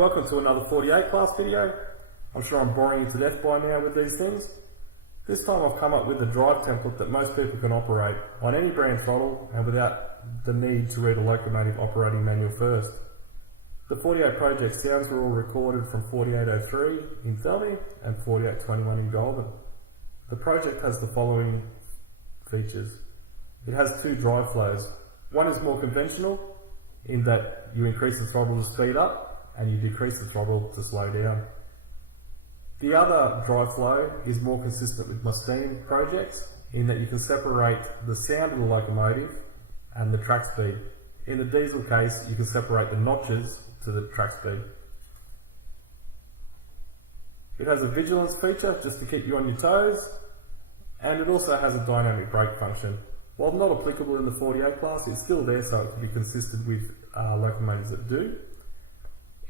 welcome to another 48 class video. I'm sure I'm boring you to death by now with these things. This time I've come up with a drive template that most people can operate on any brand throttle and without the need to read a locomotive operating manual first. The 48 project sounds were all recorded from 4803 in Towell and 4821 in Goulburn. The project has the following features. It has two drive flows. One is more conventional in that you increase the throttle to speed up and you decrease the throttle to slow down. The other drive flow is more consistent with my steam projects in that you can separate the sound of the locomotive and the track speed. In the diesel case, you can separate the notches to the track speed. It has a vigilance feature just to keep you on your toes, and it also has a dynamic brake function. While not applicable in the 48 class, it's still there so it can be consistent with locomotives that do.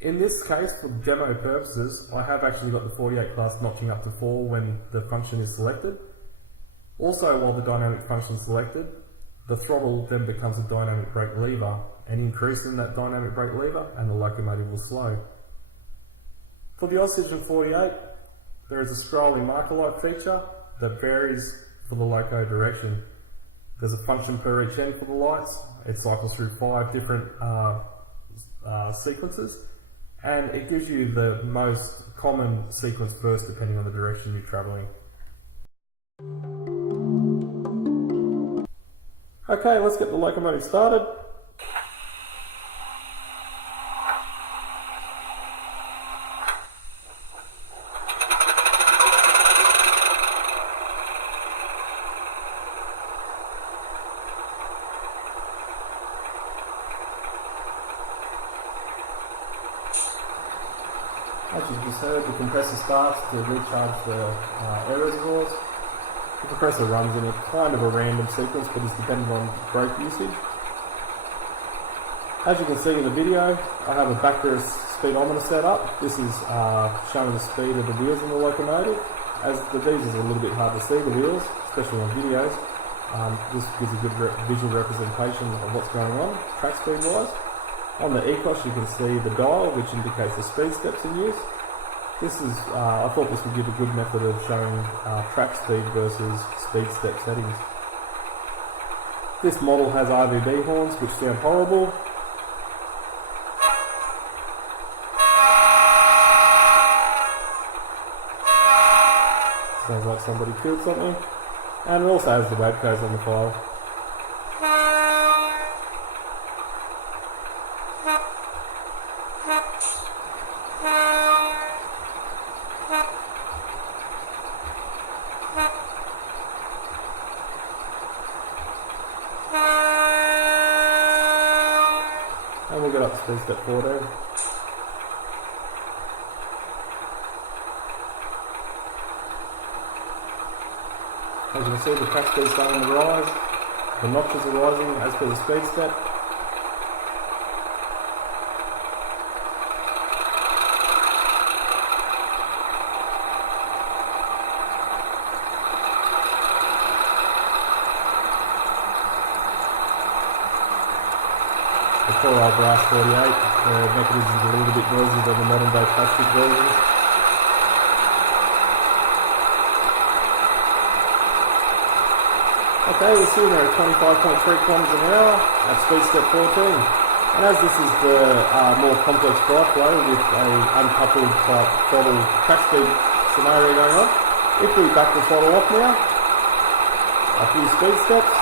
In this case, for demo purposes, I have actually got the 48 class notching up to 4 when the function is selected. Also, while the dynamic function is selected, the throttle then becomes a dynamic brake lever, and increasing that dynamic brake lever and the locomotive will slow. For the Oxygen 48, there is a scrolling marker light feature that varies for the loco direction. There's a function per each end for the lights. It cycles through 5 different sequences, and it gives you the most common sequence first depending on the direction you're travelling. Okay, let's get the locomotive started. As you just heard, the compressor starts to recharge the air reservoirs. The compressor runs in a kind of a random sequence, but is dependent on brake usage. As you can see in the video, I have a backwards speedometer set up. This is showing the speed of the wheels in the locomotive. As the diesels are a little bit hard to see the wheels, especially on videos, this gives a good visual representation of what's going on, track speed wise. On the ECOS you can see the dial, which indicates the speed steps in use. This is, I thought this would give a good method of showing track speed versus speed step settings. This model has RVB horns which sound horrible. Sounds like somebody killed something. And it also has the wave codes on the file. And we'll get up to speed step 14. As you can see, the track speed is starting to rise. The notches are rising as per the speed step. The Towell Brass 48, the mechanism is a little bit noisier than the modern day plastic versions. Okay, we're sitting there at 25.3 kilometers an hour at speed step 14. And as this is the more complex drive flow with a uncoupled type throttle track speed scenario going on, if we back the throttle off now, a few speed steps,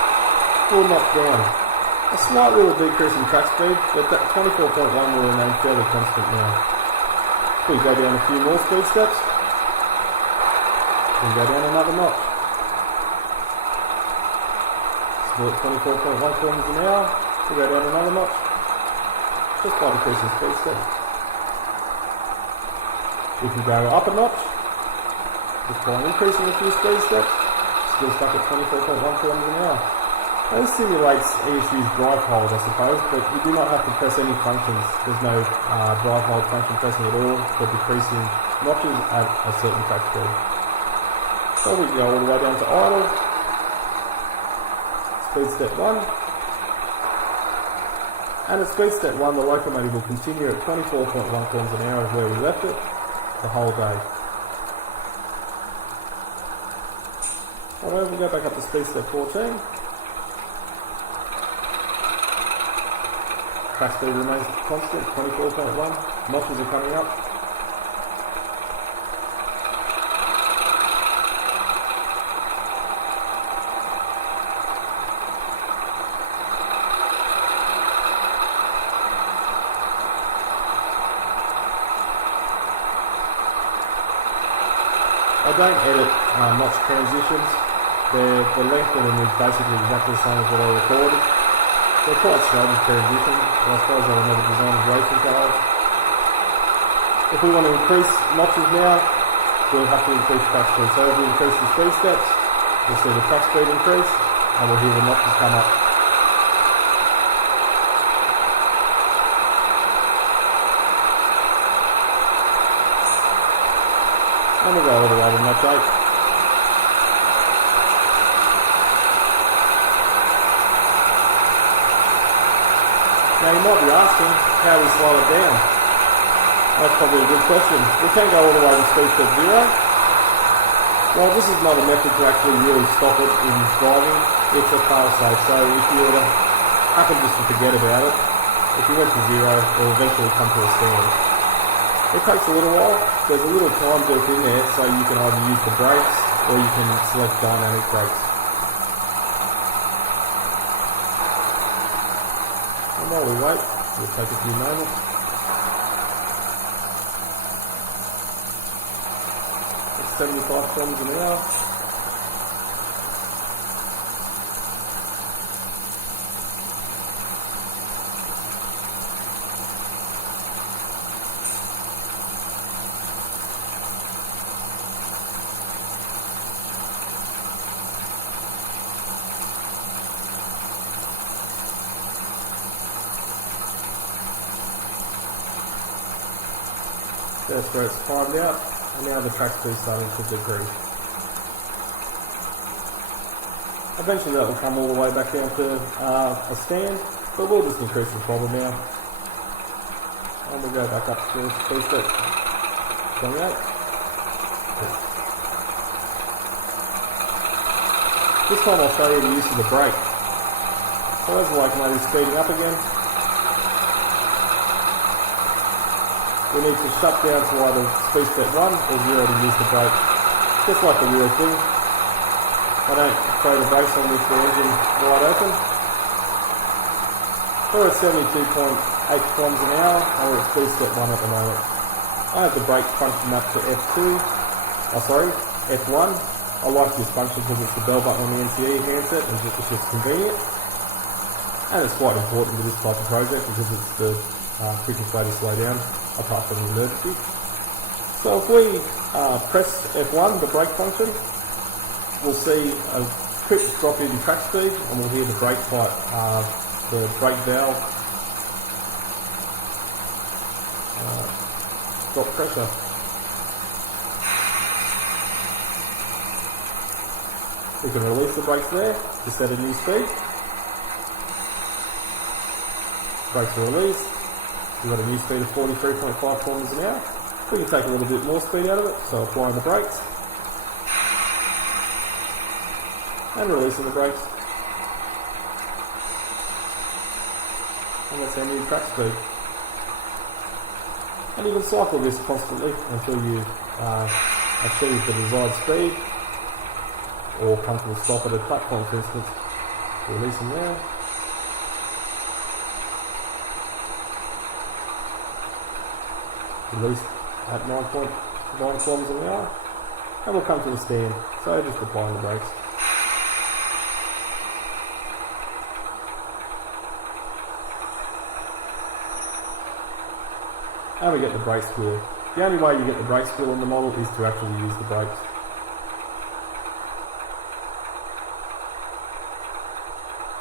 we'll knock down. A slight little decrease in track speed, but that 24.1 will remain fairly constant now. If we go down a few more speed steps, we'll go down another notch. So at 24.1 kilometers an hour, we'll go down another notch, just by decreasing speed steps. We can go up a notch, just by increasing a few speed steps, still stuck at 24.1 kilometers an hour. Now this simulates ESU's drive hold, I suppose, but you do not have to press any functions. There's no drive hold function pressing at all for decreasing notches at a certain track speed. So we can go all the way down to idle, speed step 1, And at speed step 1, the locomotive will continue at 24.1 kilometres an hour where we left it the whole day. Alright, we'll go back up to speed step 14. Track speed remains constant, 24.1. Notches are coming up. I don't edit notch transitions. The length of them is basically exactly the same as what I recorded. They're quite slow in transition, but I suppose I will never design as racing cars. If we want to increase notches now, we'll have to increase track speed. So as we increase the speed steps, we'll see the track speed increase, and we'll hear the notches come up. And we'll go all the way to notch 8. Now you might be asking, how do we slow it down? That's probably a good question. We can go all the way to speed step 0. Well, this is not a method to actually really stop it in driving. It's a fail safe, so if you were to happen just to forget about it, if you went to 0, it will eventually come to a stand. It takes a little while. There's a little time built in there, so you can either use the brakes or you can select dynamic brakes. And while we wait, we'll take a few moments. It's 75 kilometers an hour. That's where it's timed out, and now the track speed is starting to decrease. Eventually that will come all the way back down to a stand, but we'll just increase the throttle now. And we'll go back up to speed step 28. This time I'll show you the use of the brake. So as the locomotive is speeding up again, we need to shut down to either speed step 1 or 0 to use the brake. Just like the wheel thing. I don't throw the brakes on with the engine wide open. We're at 72.8 kilometers an hour and we're at speed step 1 at the moment. I have the brake function up to F1. I like this function because it's the bell button on the NCE handset and it's just convenient. And it's quite important with this type of project because it's the quickest way to slow down apart from the emergency. So if we press F1, the brake function, we'll see a quick drop in track speed and we'll hear the brake pipe, the brake valve drop pressure. We can release the brakes there to set a new speed. Brakes are released. We've got a new speed of 43.5 kilometers an hour. We can take a little bit more speed out of it, so applying the brakes. And releasing the brakes. And that's our new track speed. And you can cycle this constantly until you achieve the desired speed or come to a stop at a platform, for instance. Releasing there. Released at 9.9 kilometers an hour, and we'll come to the stand, so just applying the brakes. And we get the brake squeal. The only way you get the brake squeal in the model is to actually use the brakes.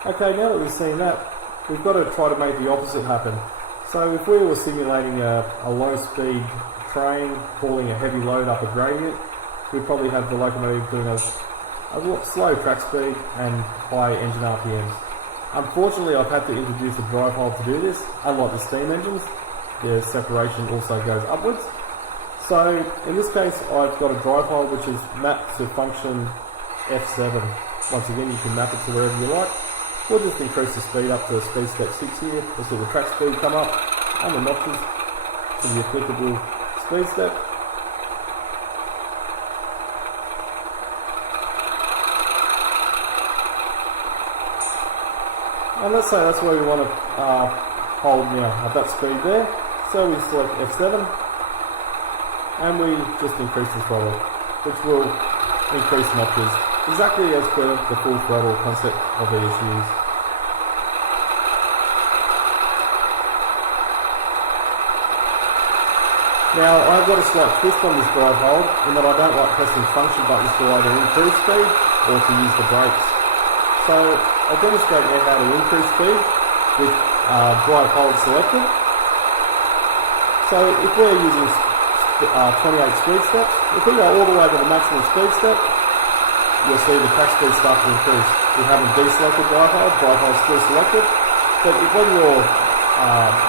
Okay, now that we've seen that, we've got to try to make the opposite happen. So if we were simulating a low-speed train hauling a heavy load up a gradient, we'd probably have the locomotive doing a slow track speed and high engine RPMs. Unfortunately, I've had to introduce a drive hold to do this. Unlike the steam engines, the separation also goes upwards. So in this case, I've got a drive hold which is mapped to function F7. Once again, you can map it to wherever you like. We'll just increase the speed up to speed step 6 here. We'll see the track speed come up and the notches to the applicable speed step. And let's say that's where we want to hold now, at that speed there. So we select F7 and we just increase the throttle, which will increase notches, exactly as per the full throttle concept of ESUs. Now I've got a slight twist on this drive hold in that I don't like pressing function buttons to either increase speed or to use the brakes. So I'll demonstrate now how to increase speed with drive hold selected. So if we're using 28 speed steps, if we go all the way to the maximum speed step, you'll see the track speed start to increase. We haven't deselected drive hold still selected, but when your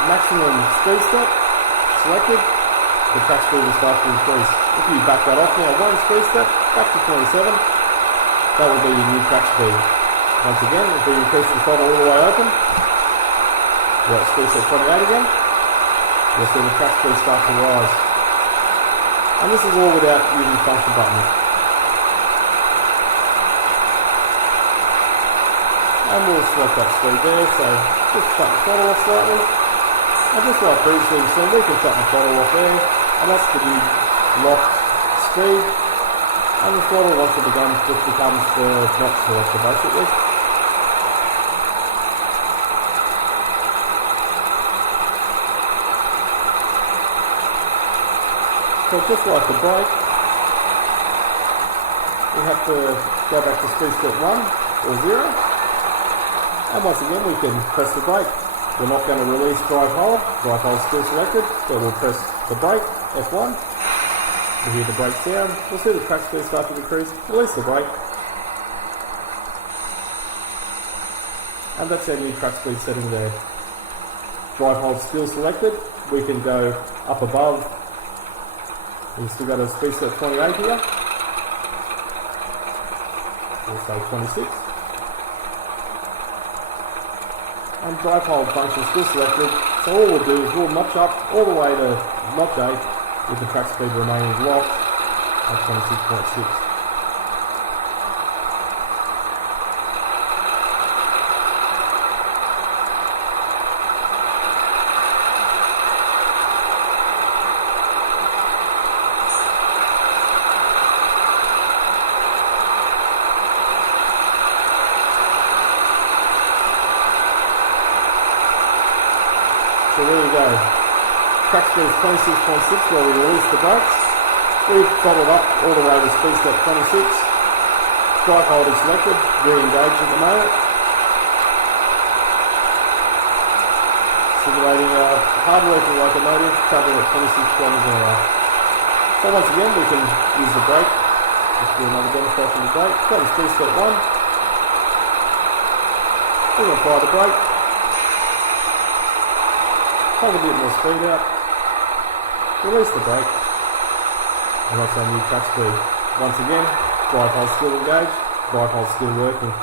maximum speed step selected, the track speed will start to increase. If you back that off now, one speed step, back to 27, that will be your new track speed. Once again, if we increase the throttle all the way open, we're at speed step 28 again, you'll see the track speed start to rise. And this is all without using function buttons. And we'll select that speed there, so just shut the throttle off slightly. And just like previously we've seen, we can shut the throttle off there, and that's the new locked speed. And the throttle, once it begins, just becomes the not selector basically. So just like the brake, we have to go back to speed step 1 or 0. And once again we can press the brake. We're not going to release drive hold still selected, so we'll press the brake, F1. We'll hear the brake sound, we'll see the track speed start to decrease, release the brake. And that's our new track speed setting there. Drive hold still selected, we can go up above. We've still got a speed step 28 here. We'll say 26. And drive hold function still selected. So all we'll do is we'll notch up all the way to notch 8 with the track speed remaining locked at 26.6. So there we go. Track speed is 26.6 where we release the brakes. We've throttled up all the way to speed step 26. Drive hold is selected, re-engaged at the moment. Simulating a hard working locomotive travelling at 26 km an hour. So once again we can use the brake. Just do another demonstration of the brake. Go to speed step 1. We're going to apply the brake. Hold a bit more speed out, release the brake, and that's our new track speed. Once again, drive hold still engaged, drive hold still working.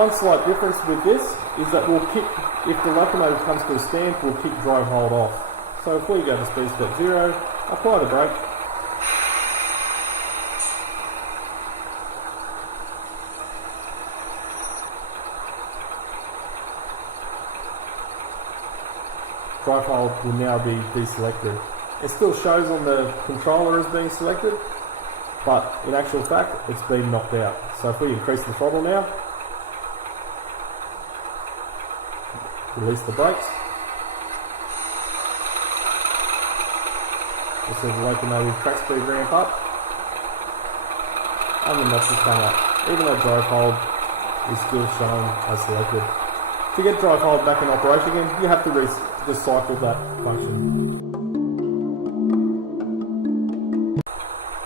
One slight difference with this is that we'll kick, if the locomotive comes to a stand, we'll kick drive hold off. So if we go to speed step 0, apply the brake, drive hold will now be deselected. It still shows on the controller as being selected, but in actual fact it's been knocked out. So if we increase the throttle now, release the brakes, we'll see the locomotive track speed ramp up, and the notches come up, even though drive hold is still shown as selected. To get drive hold back in operation again, you have to recycle that function.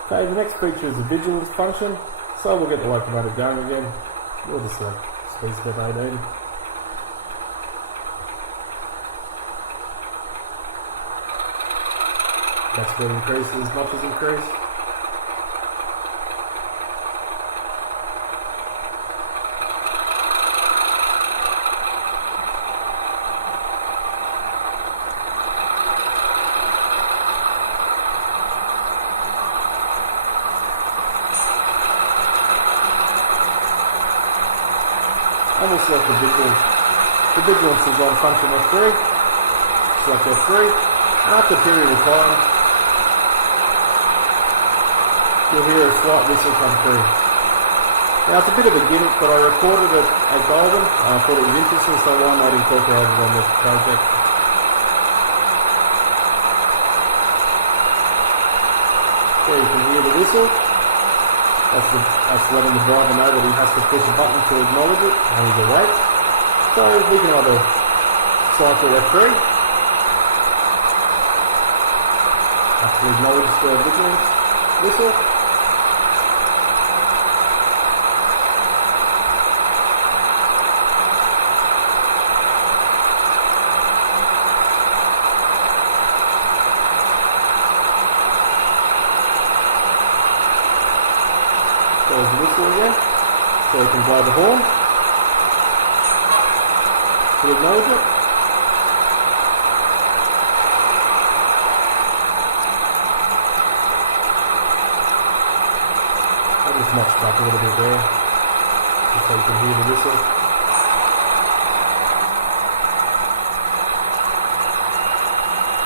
Okay, the next feature is the vigilance function. So we'll get the locomotive going again. We'll just select speed step 18. Catch speed increases, notches increase. And we'll select the vigilance. The vigilance is on function F3. Select F3. And after a period of time, you'll hear a slight whistle come through. Now it's a bit of a gimmick, but I recorded it at Golden. I thought it was interesting, so why not incorporate it on this project? There you can hear the whistle. That's letting the driver know that he has to push a button to acknowledge it, and he's awake. So we can either cycle F3 to acknowledge the vigilance whistle. There's the whistle again, so you can blow the horn to acknowledge it. I just notched up a little bit there, just so you can hear the whistle.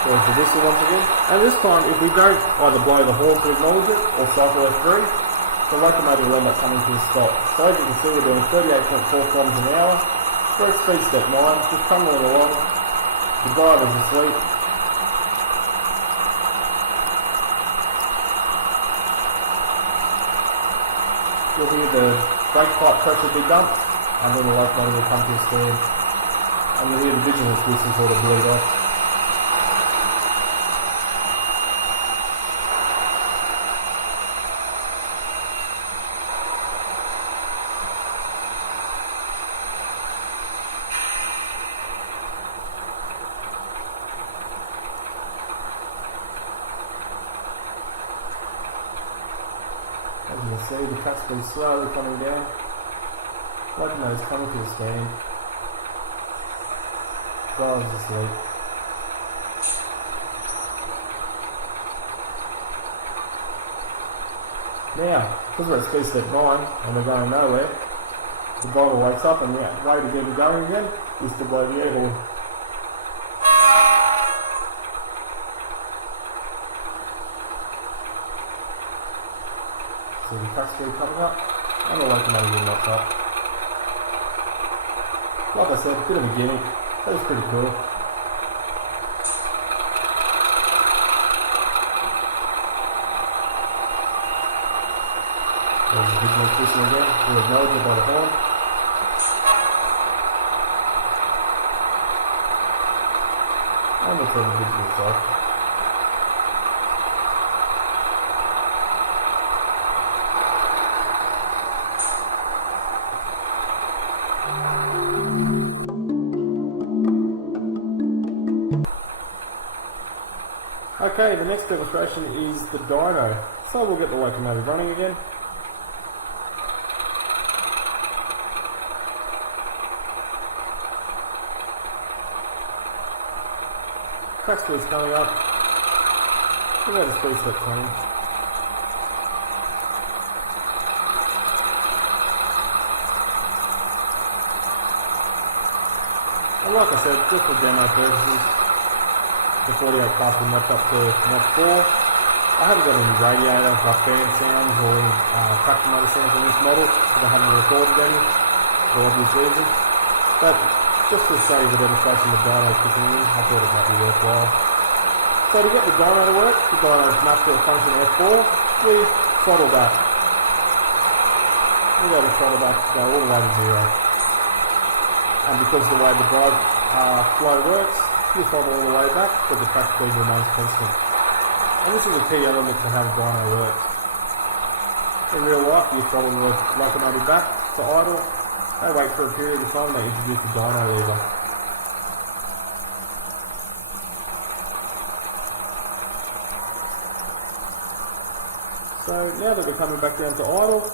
There's the whistle once again. And this time, if we don't either blow the horn to acknowledge it or cycle F3, the locomotive will end up coming to a stop. So as you can see, we're doing 38.4 kilometres an hour. We're at speed step 9, just trundling along. The driver's asleep. You'll hear the brake pipe pressure be dumped, and then the locomotive will come to a stand. And you'll hear the vigilance whistle sort of bleed off. As you can see, the cut speed slowly coming down. Locomotive's coming to a stand. Driver's asleep. Now, because we're at speed step 9 and we're going nowhere, the driver wakes up and the way to get him going again is to blow the air horn. So the cut speed coming up, and the locomotive will knock up. Like I said, a bit of a gimmick. That was pretty cool. There's the vigilance whistle again. We'll acknowledge it by the horn. And we'll turn the vigilance off. Okay, the next demonstration is the dyno. So we'll get the locomotive running again. Track speed's coming up. We'll go to speed step 20. And like I said, just for demo purposes, the 48 class will knock up to notch 4. I haven't got any radiator, like fan sounds or any tractor motor sounds on this model, because I haven't recorded any for obvious reasons. But just to show you the demonstration of dyno kicking in, I thought it might be worthwhile. So to get the dyno to work, the dyno's mapped to a function F4, we throttle back. We go to throttle back to go all the way to 0. And because the way the drive flow works, you throttle all the way back, but the track speed remains constant. And this is a key element to how the dyno works. In real life, you throttle the locomotive back to idle, they wait for a period of time, they introduce the dyno lever. So now that we're coming back down to idle,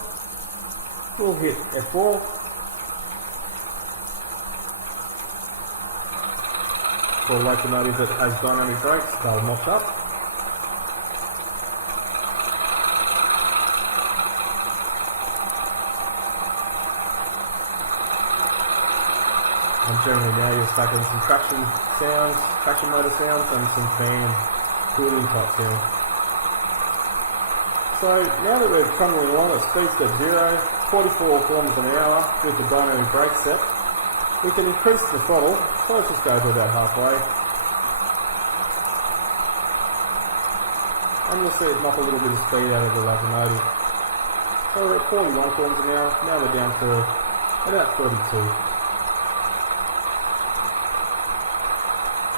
we'll hit F4. For a locomotive that has dynamic brakes, they'll notch up. And generally now you're stuck in some traction sounds, traction motor sounds, and some fan cooling type sounds. So now that we're trundling along at speeds at 0, 44 kilometers an hour with the dynamic brake set, we can increase the throttle. So let's just go to about halfway. And we'll see it knock a little bit of speed out of the locomotive. So we're at 41 kilometers an hour, now we're down to about 32.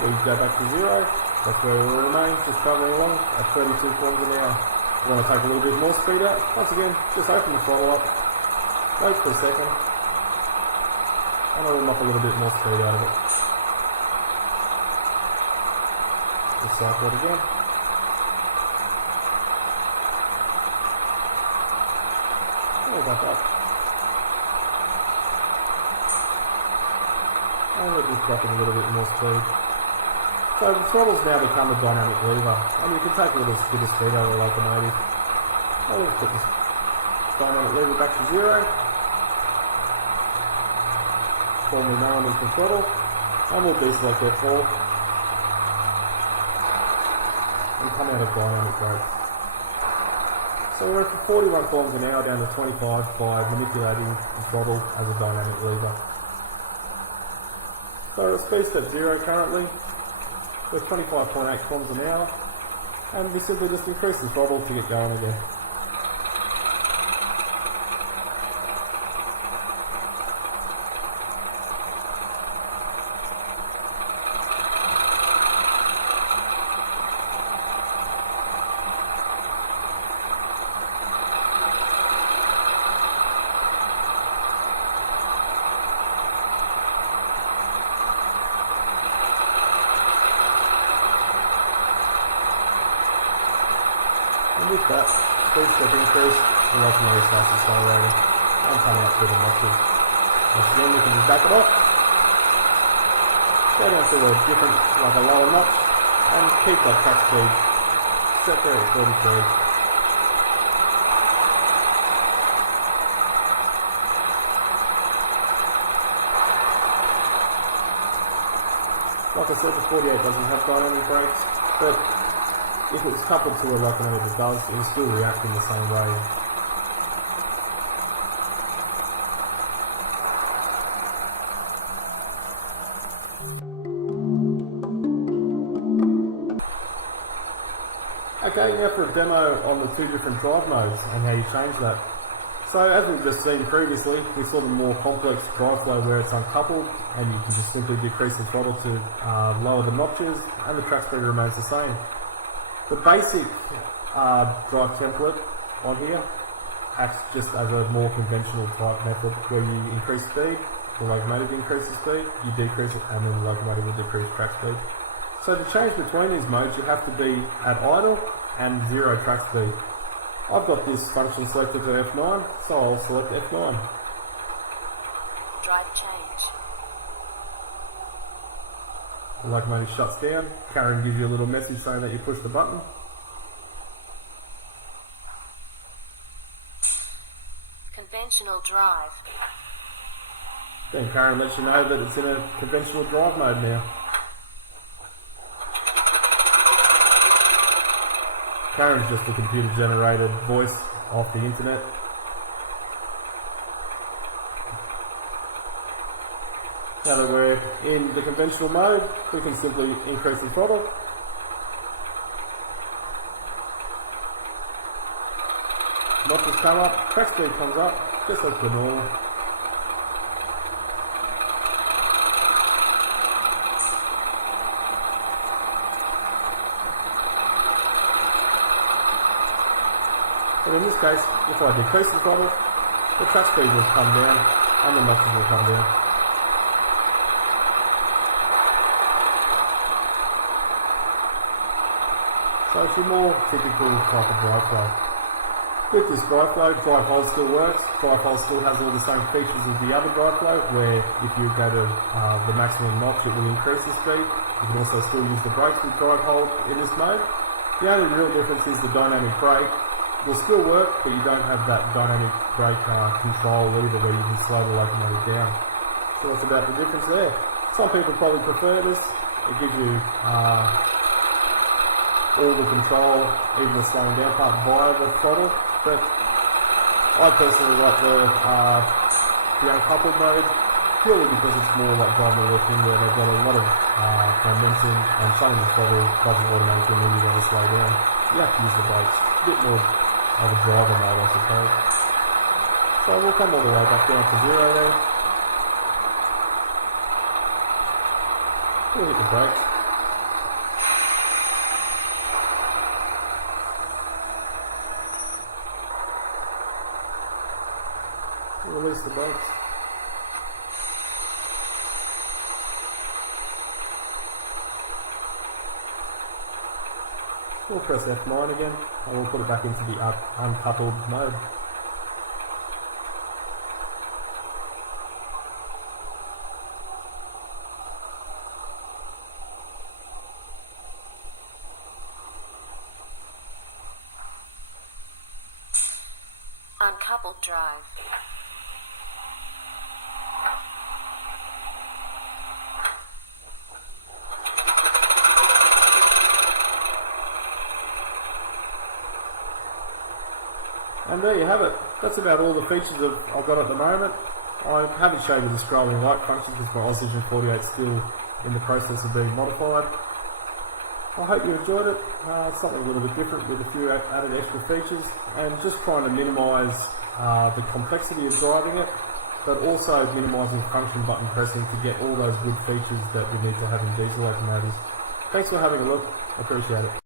We go back to 0, that's where we'll remain, just travelling along at 32 kilometers an hour. We want to take a little bit more speed out. Once again, just open the throttle up, wait for a second, and I'll knock a little bit more speed out of it. Just cycle it again. All back up. And we're just dropping a little bit more speed. So the throttle's now become a dynamic lever, and you can take a little bit of speed out of the locomotive. I'll just put this dynamic lever back to 0. Formerly known as the throttle, and we'll deselect F4 and come out of dynamic brake. So we're at 41 kilometers an hour down to 25 by manipulating the throttle as a dynamic lever. So the speed's at 0 currently. We're 25.8 kilometers an hour, and we simply just increase the throttle to get going again. And with that, speed step increase, the locomotive starts accelerating and coming up through the notches. Once again, we can just back it off, go down to a different, like a lower notch, and keep that track speed set there at 43. Like I said, the 48 doesn't have dynamic brakes, but if it's coupled to a locomotive that does, it will still react in the same way. Okay, now for a demo on the two different drive modes and how you change that. So as we've just seen previously, we saw the more complex drive flow where it's uncoupled and you can just simply decrease the throttle to lower the notches and the track speed remains the same. The basic drive template on here acts just as a more conventional type method where you increase speed, the locomotive increases speed, you decrease it, and then the locomotive will decrease track speed. So to change between these modes, you have to be at idle and 0 track speed. I've got this function selected to F9, so I'll select F9. Drive change. The locomotive shuts down. Karen gives you a little message saying that you pushed the button. Conventional drive. Then Karen lets you know that it's in a conventional drive mode now. Karen's just a computer generated voice off the internet. Now that we're in the conventional mode, we can simply increase the throttle. Notches come up, track speed comes up, just as per normal. But in this case, if I decrease the throttle, the track speed will come down and the notches will come down. So it's your more typical type of drive flow. With this drive flow, drive hold still works. Drive hold still has all the same features as the other drive flow, where if you go to the maximum notch, it will increase the speed. You can also still use the brakes with drive hold in this mode. The only real difference is the dynamic brake. It will still work, but you don't have that dynamic brake control either, where you can slow the locomotive down. So that's about the difference there. Some people probably prefer this. It gives you all the control, even the slowing down part via the throttle, but I personally like the uncoupled mode, purely because it's more like driving a thing where they've got a lot of momentum, and shutting the throttle doesn't automatically mean you're going to slow down. You have to use the brakes. A bit more of a driver mode, I suppose. So we'll come all the way back down to 0 there. We'll hit the brakes. Release the brakes. We'll press F9 again, and we'll put it back into the uncoupled mode. Uncoupled drive. And there you have it. That's about all the features I've got at the moment. I haven't showed you the scrolling light function because my Oxygen 48 is still in the process of being modified. I hope you enjoyed it. It's something a little bit different with a few added extra features, and just trying to minimise the complexity of driving it, but also minimising function button pressing to get all those good features that we need to have in diesel locomotives. Thanks for having a look. I appreciate it.